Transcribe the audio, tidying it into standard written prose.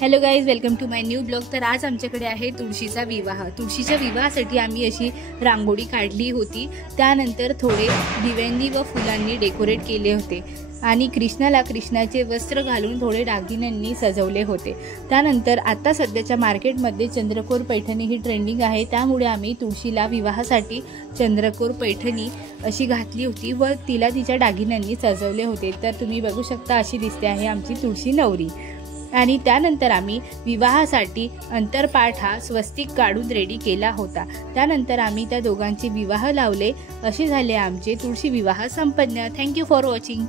Hello guys, welcome to my new blog. तर आज आमच्याकडे आहे तुळशीचा विवाह। तुळशीच्या विवाहासाठी आम्ही अशी रांगोळी काढली होती। त्यानंतर थोडे दिव्यांनी व फुलांनी डेकोरेट केले होते आणि कृष्णाचे वस्त्र घालून थोडे दागिन्यांनी सजवले होते। त्यानंतर आता सध्याच्या मार्केटमध्ये चंद्रकोर पैठणी ही ट्रेंडिंग आहे, त्यामुळे आम्ही तुळशीला विवाहासाठी चंद्रकोर पैठणी अशी घातली होती व तिला तिच्या दागिन्यांनी सजवले होते। तर तुम्ही बघू शकता, अशी दिसते आहे आमची तुळशी नवरी। आणि त्यानंतर आम्ही विवाहासाठी अंतरपाठ हा स्वस्तिक काढून रेडी केला होता। त्यानंतर आम्ही त्या दोघांचे विवाह लावले। असे झाले आमचे तुळशी विवाह संपन्न। Thank you for watching.